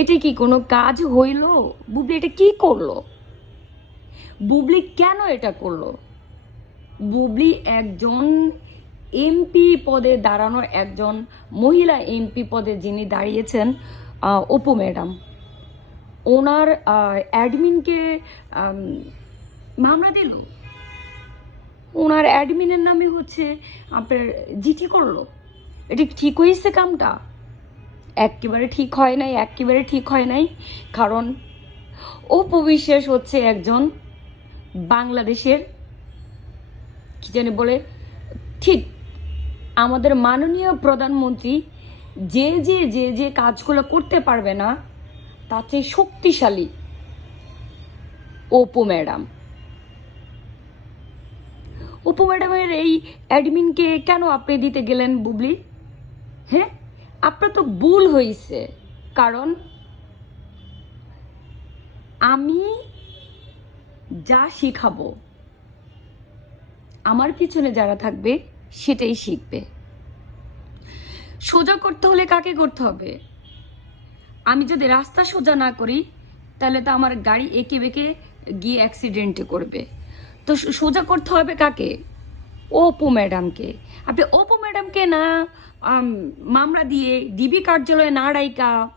এটা কি কোনো কাজ হইল? বুবলি এটা কি করল? বুবলি কেন এটা করল? বুবলি একজন এমপি পদে দাঁড়ানো একজন মহিলা এমপি পদে যিনি দাঁড়িয়েছেন অপু ম্যাডাম। ওনার অ্যাডমিনকে মামলা দিল। ওনার অ্যাডমিনের নামে হচ্ছে আপনার জিটি করল। এটা ঠিক হয়েছে কামটা? একেবারে ঠিক হয় নাই, একেবারে ঠিক হয় নাই। কারণ অপু বিশ্বাস হচ্ছে একজন বাংলাদেশের, কি জানি বলে, ঠিক আমাদের মাননীয় প্রধানমন্ত্রী যে যে যে যে কাজগুলো করতে পারবে না, তার চেয়ে শক্তিশালী অপু ম্যাডাম। অপু ম্যাডামের এই অ্যাডমিনকে কেন আপনি দিতে গেলেন বুবলি? হ্যাঁ? আপনার তো ভুল হয়েছে কারণ আমি যা শিখাবো, আমার পিছনে যারা থাকবে, সেটাই শিখবে। সোজা করতে হলে কাকে করতে হবে? আমি যদি রাস্তা সোজা না করি, তাহলে তো আমার গাড়ি এঁকে বেঁকে গিয়ে অ্যাক্সিডেন্টে করবে। তো সোজা করতে হবে কাকে? ওপো ম্যাডামকে। আপনি ওপো ম্যাডামকে না মামলা দিয়ে ডিবি কার্যালয়ে না ডাইকা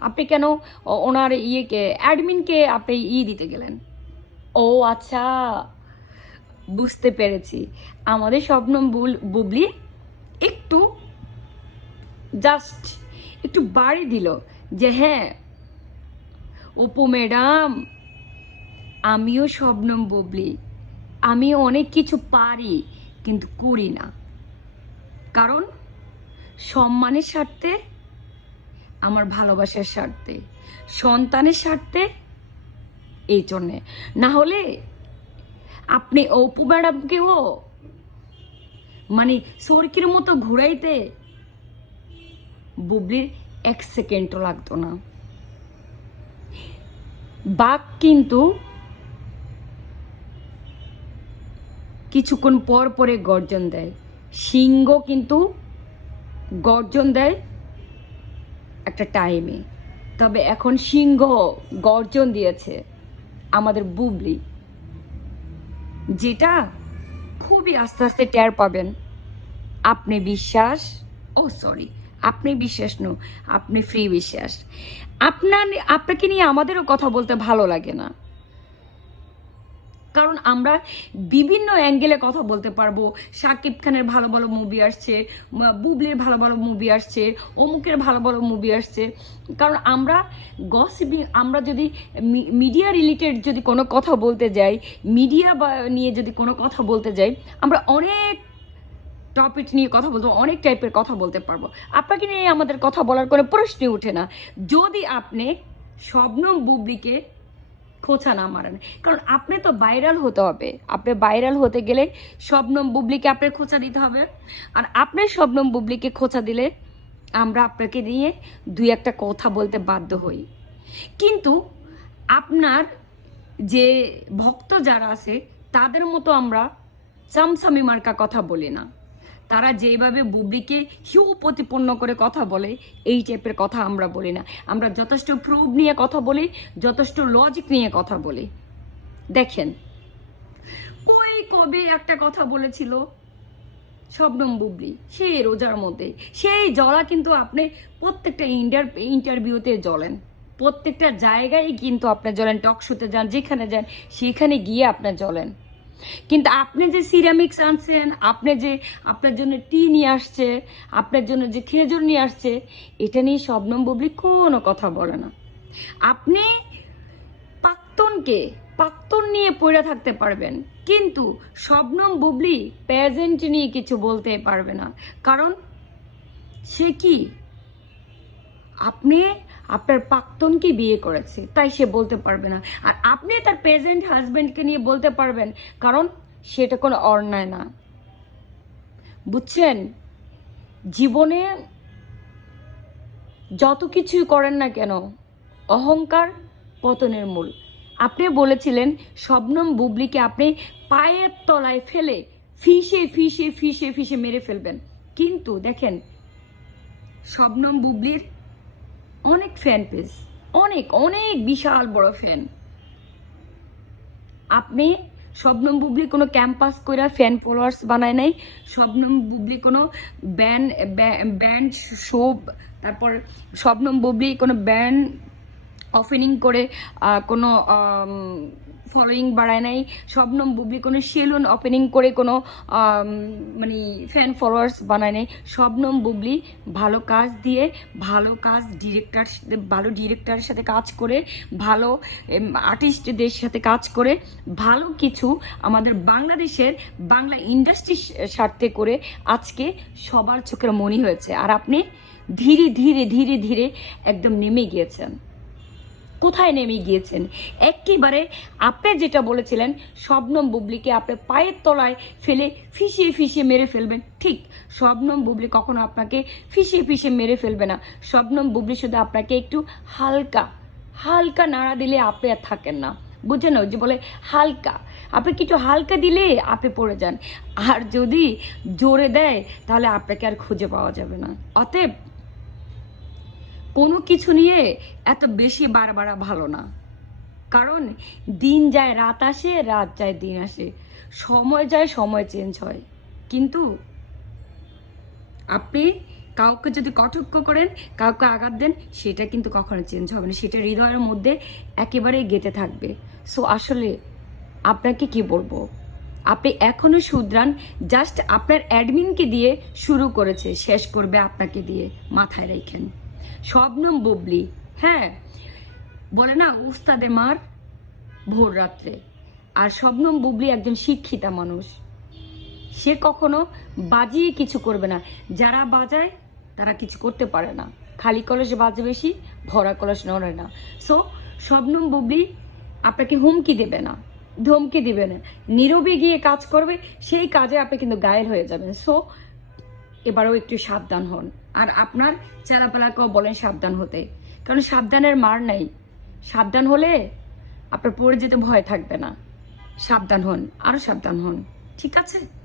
আপনি কেন ওনার ইয়েকে, অ্যাডমিনকে আপনি ই দিতে গেলেন? ও আচ্ছা বুঝতে পেরেছি। আমাদের স্বপ্নম বুল- বুবলি একটু জাস্ট একটু বাড়ি দিল যে হ্যাঁ অপু ম্যাডাম, আমিও শবনম বুবলি। আমিও অনেক কিছু পারি, কিন্তু করি না। কারণ সম্মানের স্বার্থে, আমার ভালোবাসার স্বার্থে, সন্তানের স্বার্থে, এই জন্যে। না হলে আপনি অপু ম্যাডামকেও মানে সরকির মতো ঘুরাইতে বুবলির এক সেকেন্ডও লাগতো না। বাঘ কিন্তু কিছুক্ষণ পর পরে গর্জন দেয়। সিংহ কিন্তু গর্জন দেয় একটা টাইমে তবে এখন সিংহ গর্জন দিয়েছে আমাদের বুবলি। যেটা খুবই আস্তে আস্তে টের পাবেন। আপনি বিশ্বাস? ও সরি আপনি বিশ্বাস নো, আপনি ফ্রি বিশ্বাস। আপনার আপনাকে নিয়ে আমাদেরও কথা বলতে ভালো লাগে না। কারণ আমরা বিভিন্ন অ্যাঙ্গেলে কথা বলতে পারব। শাকিব খানের ভালো ভালো মুভি আসছে বুবলির ভালো ভালো মুভি আসছে, অমুকের ভালো ভালো মুভি আসছে। কারণ আমরা গসিপিং আমরা যদি মিডিয়া রিলেটেড যদি কোনো কথা বলতে যাই মিডিয়া বা নিয়ে যদি কোনো কথা বলতে যাই, আমরা অনেক টপিক নিয়ে কথা বলতে, অনেক টাইপের কথা বলতে পারব। আপনাকে নিয়ে আমাদের কথা বলার কোনো প্রশ্নই ওঠে না। যদি আপনি শবনম বুবলিকে খোঁচা না মারেন। কারণ আপনি তো ভাইরাল হতে হবে। আপনি ভাইরাল হতে গেলে শবনম বুবলিকে আপনার খোঁচা দিতে হবে। আর আপনার শবনম বুবলিকে খোঁচা দিলে আমরা আপনাকে নিয়ে দুই একটা কথা বলতে বাধ্য হই। কিন্তু আপনার যে ভক্ত যারা আছে, তাদের মতো আমরা চামচামি মার্কা কথা বলি না। তারা যেভাবে বুবলিকে হিউ প্রতিপন্ন করে কথা বলে, এই টাইপের কথা আমরা বলি না। আমরা যথেষ্ট প্রুভ নিয়ে কথা বলি, যথেষ্ট লজিক নিয়ে কথা বলি। দেখেন, কই কবে একটা কথা বলেছিল? শবনম বুবলি সেই রোজার মধ্যে, সেই জলা কিন্তু আপনি প্রত্যেকটা ইন্টার ইন্টারভিউতে জ্বলেন। প্রত্যেকটা জায়গায় কিন্তু আপনি জ্বলেন, টক শুতে যান, যেখানে যান, সেখানে গিয়ে আপনি জ্বলেন। কিন্তু আপনি যে সিরামিক্স আনছেন, আপনি যে আপনার জন্য টি নিয়ে আসছে, আপনার জন্য যে খেজুর নিয়ে আসছে, এটা নিয়ে শবনম বুবলি কোনো কথা বলে না। আপনি প্রাক্তনকে প্রাক্তন নিয়ে পড়ে থাকতে পারবেন, কিন্তু শবনম বুবলি প্রেজেন্ট নিয়ে কিছু বলতে পারবে না। কারণ সে কি? আপনি আপনার প্রাক্তনকে বিয়ে করেছে, তাই সে বলতে পারবে না। আর আপনি তার প্রেজেন্ট হাজবেন্ডকে নিয়ে বলতে পারবেন, কারণ সেটা কোনো অন্যায় না। বুঝছেন? জীবনে যত কিছুই করেন না কেন, অহংকার পতনের মূল। আপনি বলেছিলেন, শবনম বুবলিকে আপনি পায়ের তলায় ফেলে ফিসে ফিসে ফিসে ফিসে মেরে ফেলবেন। কিন্তু দেখেন, শবনম বুবলির অনেক ফ্যান পেজ অনেক অনেক বিশাল বড় ফ্যান আপনি স্বপ্নম বুবলি কোনো ক্যাম্পাস করে ফ্যান ফলোয়ার্স বানায় নাই, শবনম বুবলি কোনো ব্যান্ড ব্যান্ড শো তারপর স্বপ্নম বুবলি কোনো ব্যান্ড ওপেনিং করে কোনো ফলোয়িং বাড়ায় নাই শবনম বুবলি কোনো সেলুন ওপেনিং করে কোনো মানে ফ্যান ফলোয়ার্স বানায় নাই শবনম বুবলি ভালো কাজ দিয়ে, ভালো কাজ ডিরেক্টর ভালো ডিরেক্টরের সাথে কাজ করে, ভালো আর্টিস্টদের সাথে কাজ করে, ভালো কিছু আমাদের বাংলাদেশের বাংলা ইন্ডাস্ট্রির স্বার্থে করে আজকে সবার চোখের মনি হয়েছে। আর আপনি ধীরে ধীরে ধীরে ধীরে একদম নেমে গিয়েছেন। কোথায় নেমে গিয়েছেন? একেবারে আপনি যেটা বলেছিলেন, শবনম বুবলিকে আপনি পায়ের তলায় ফেলে ফিসিয়ে ফিসিয়ে মেরে ফেলবেন। ঠিক, শবনম বুবলি কখনো আপনাকে ফিসিয়ে ফিসিয়ে মেরে ফেলবে না। শবনম বুবলি শুধু আপনাকে একটু হালকা হালকা নাড়া দিলে আপনি আর থাকেন না। বুঝেন যে বলে হালকা। আপনি কিছু হালকা দিলে আপনি পড়ে যান। আর যদি জোরে দেয়, তাহলে আপনাকে আর খুঁজে পাওয়া যাবে না। অতএব কোনো কিছু নিয়ে এত বেশি বারবারা ভালো না। কারণ দিন যায়, রাত আসে, রাত যায়, দিন আসে। সময় যায়, সময় চেঞ্জ হয়। কিন্তু আপনি কাউকে যদি কটক্ষ করেন, কাউকে আঘাত দেন, সেটা কিন্তু কখনো চেঞ্জ হবে না। সেটা হৃদয়ের মধ্যে একেবারেই গেঁথে থাকবে। সো আসলে আপনাকে কি বলব? আপনি এখনও শুধরান জাস্ট আপনার অ্যাডমিনকে দিয়ে শুরু করেছে, শেষ করবে আপনাকে দিয়ে, মাথায় রাখেন। শবনম বুবলি। হ্যাঁ বলে না, উস্তাদে মার ভোর রাত্রে। আর শবনম বুবলি একজন শিক্ষিতা মানুষ। সে কখনো বাজিয়ে কিছু করবে না। যারা বাজায়, তারা কিছু করতে পারে না। খালি কলস বাজে বেশি, ভরা কলস নড়ে না। সো শবনম বুবলি আপনাকে হুমকি দেবে না, ধমকি দিবে না। নীরবে গিয়ে কাজ করবে, সেই কাজে আপনি কিন্তু গায়েল হয়ে যাবেন। সো এবারও একটু সাবধান হন। আর আপনার চেলাপেলাকেও বলেন সাবধান হতে। কারণ সাবধানের মার নাই। সাবধান হলে আপনার পড়ে যেতে ভয় থাকবে না। সাবধান হন আরও সাবধান হন। ঠিক আছে?